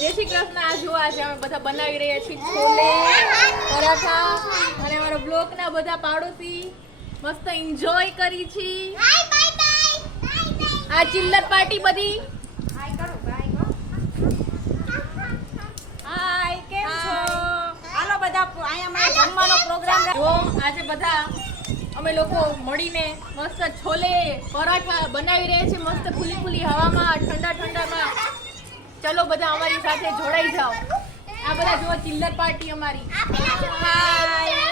જય શ્રી કૃષ્ણ. આ જો આજે અમે બધા બનાવી રહ્યા છીએ છોલે પરાઠા અને અમારા બ્લોક ના બધા પાડોશી મસ્ત એન્જોય કરી છે. આ ચિલ્લર પાર્ટી બધી હાય કેમ છો? હાલો બધા અહીંયા જમવાનો પ્રોગ્રામ જો આજે બધા અમે લોકો મળીને મસ્ત છોલે પરાઠા બનાવી રહ્યા છીએ મસ્ત ખુલ્લી ખુલ્લી હવામાં ઠંડા ઠંડામાં. ચલો બધા અમારી સાથે જોડાઈ જાઓ. આ બધા જો ચિલ્લર પાર્ટી અમારી. હાય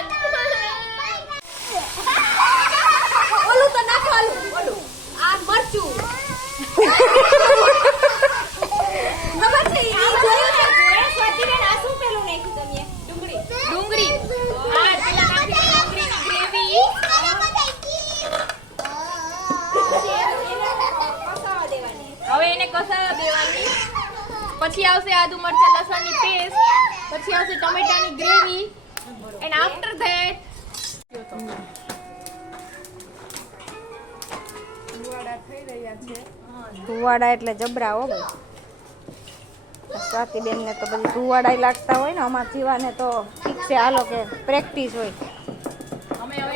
ઓલું તો નાખો ઓલું આ મરચું ખબર છે આ જોયું ને સ્વાતિબેન આ શું પેલું નાખ્યું તમે ડુંગળી આ પેલા નાખી ડુંગળીની ગ્રેવી. હવે એને કસાવા દેવાની. પછી આવશે આદુ મરચા લસણની પેસ્ટ. પછી આવશે ટમેટાની ગ્રેવી એન્ડ આફ્ટર ધેટ ધુવાડા એટલે જબરા હો ભાઈ. સ્વાતિબેન ને તો બધી ધુવાડા લાગતા હોય ને અમાર જીવાને તો ઠીક છે હાલો કે પ્રેક્ટિસ હોય. અમે હવે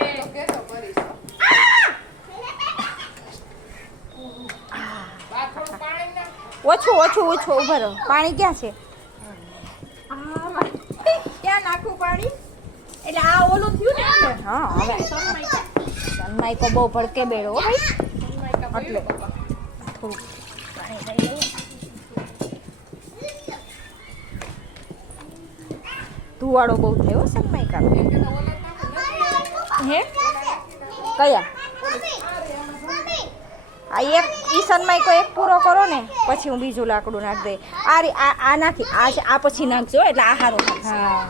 ઓછું ઉભા રહો. પાણી ક્યાં છે? ક્યાં નાખું પાણી? એટલે આ ઓલું થયું ને હા હવે સનમાઈ કો બહુ ભડકે બેડો હો ભાઈ. એટલે થોડું પાણી લઈ લઈએ. ધુવાડો બહુ થયો સનમાઈ કા. હે કયા આ એક ઈ સનમાઈ કો એક પૂરો કરો ને પછી હું બીજું લાકડું નાખ દે. આ નાખી આ પછી નાખજો એટલે આ હારો. હા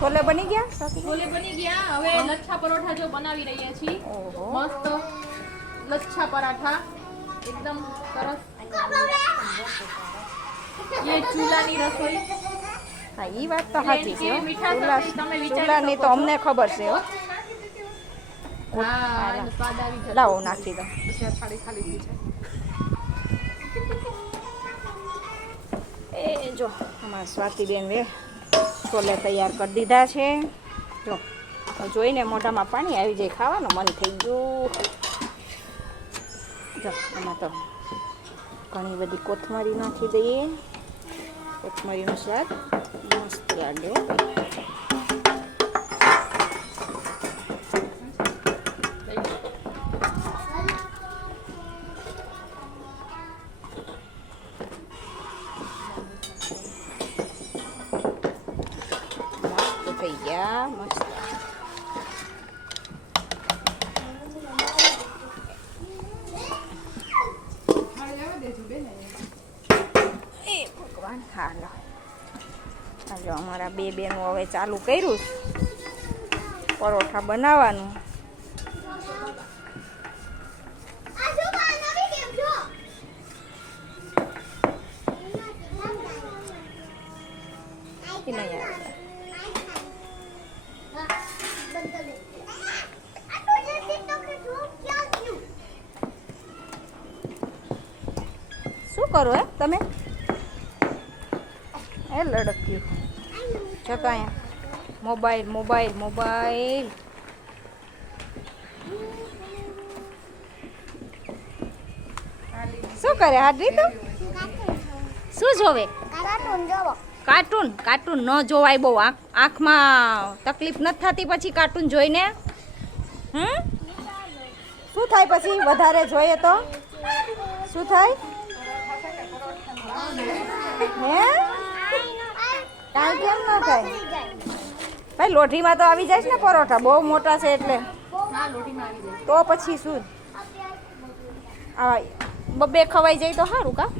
છોલે બની ગયા? છોલે બની ગયા. હવે લચ્છા પરોઠા જો બનાવી રહ્યા છીએ. મસ્ત લચ્છા પરાઠા એકદમ સરસ. ये ચૂલાની રસોઈ. હા ઈ વાત તો સાચી છે. તમે ચૂલાની તો અમને ખબર છે હો. હા એનો સ્વાદ આવી જશે. લાવો નાખી દો. પછી આ થાળી ખાલી થઈ જાય. એ જો અમારા સ્વાતિબેન વે છોલે તૈયાર કરી દીધા છે. જો જોઈને મોઢામાં પાણી આવી જાય, ખાવાનું મન થઈ ગયું. જો આમાં તો ઘણી બધી કોથમરી નાખી દઈએ. કોથમરીનો સ્વાદ મસ્ત લાગે. મસ્ત થઈ ગયા મસ્ત. ભગવાન હાલો હાલો અમારા બે બેનું હવે ચાલુ કર્યું પરોઠા બનાવવાનું. શું કરો હે તમે? એ લડક્યું જતો અહીંયા મોબાઈલ. શું કરે હાડરી તો? શું જોવે? કાર્ટૂન ન જોવાય બહુ. આંખમાં તકલીફ નથી થતી પછી કાર્ટૂન જોઈને? શું થાય પછી વધારે જોઈએ તો શું થાય? હે કાંઈ કેમ ન થાય ભાઈ? લોઢીમાં તો આવી જાય છે ને પરોઠા, બહુ મોટા છે એટલે. તો પછી શું બબે ખવાઈ જાય તો સારું કા?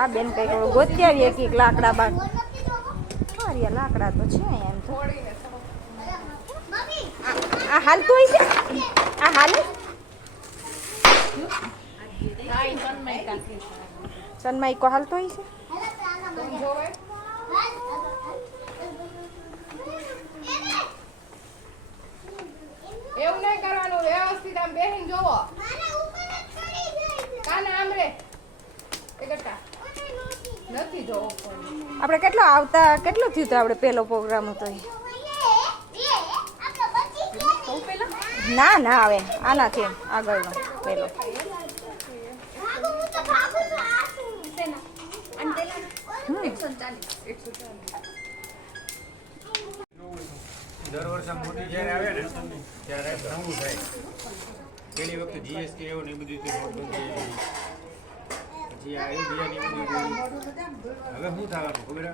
આ બેન કઈ ગોતી આવીએ કે લાકડા બાદ લાકડા તો છે એમ તો. આ હાલતું હોય છે? આ હાલે સનમાઈ કો હાલતો હોય છે? આપણે કેટલો આવતા કેટલું થયું હતું આપણે પહેલો પ્રોગ્રામ હતો એ સૌ પહેલા ના ના હવે આનાથી આગળનો પહેલો દર વર્ષે મોટી જ્યારે આવે ને ત્યારે નવું થાય. પેલી વખતે જીએસટી આવ્યો ને એ બધું નોટબંધી આવી. પછી આ ઇન્ડિયાની બધી હવે શું થવાનું ખબર હે?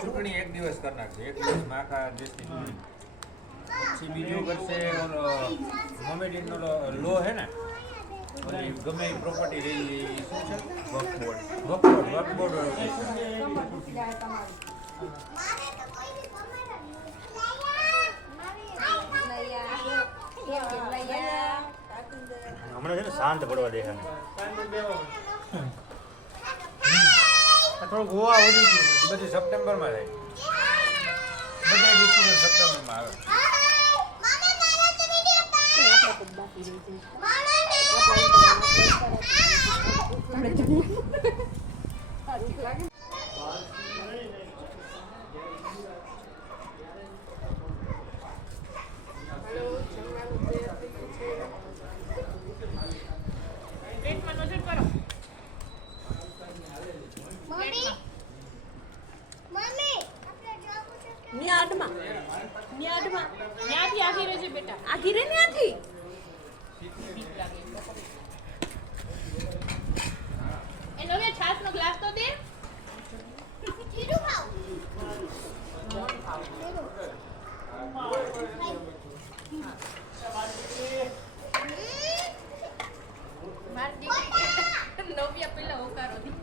ચૂંટણી એક દિવસ કરી નાખશે. એક દિવસમાં આખા દેશની ચૂંટણી. પછી બીજું કરશે ઓલો મોમેડિયનનો લો હે ને ઓલી ગમે એ પ્રોપર્ટી રહી શું છે વક્ફ બોર્ડ હમણાં છે ને શાંત પડવા દે. થોડું ગોવા વધી ગયું. બધું સપ્ટેમ્બરમાં થાય. બધા ડિસિઝન સપ્ટેમ્બરમાં આવે. પ્લેટમાં નજર કરો. ન્યાથી આખી રહેજે બેટા. આખી રે ત્યાંથી બીક લાગે. એનો કે છાસનો ગ્લાસ તો દે. માર દીકરી નવ્યા પેલા હોકારો દી.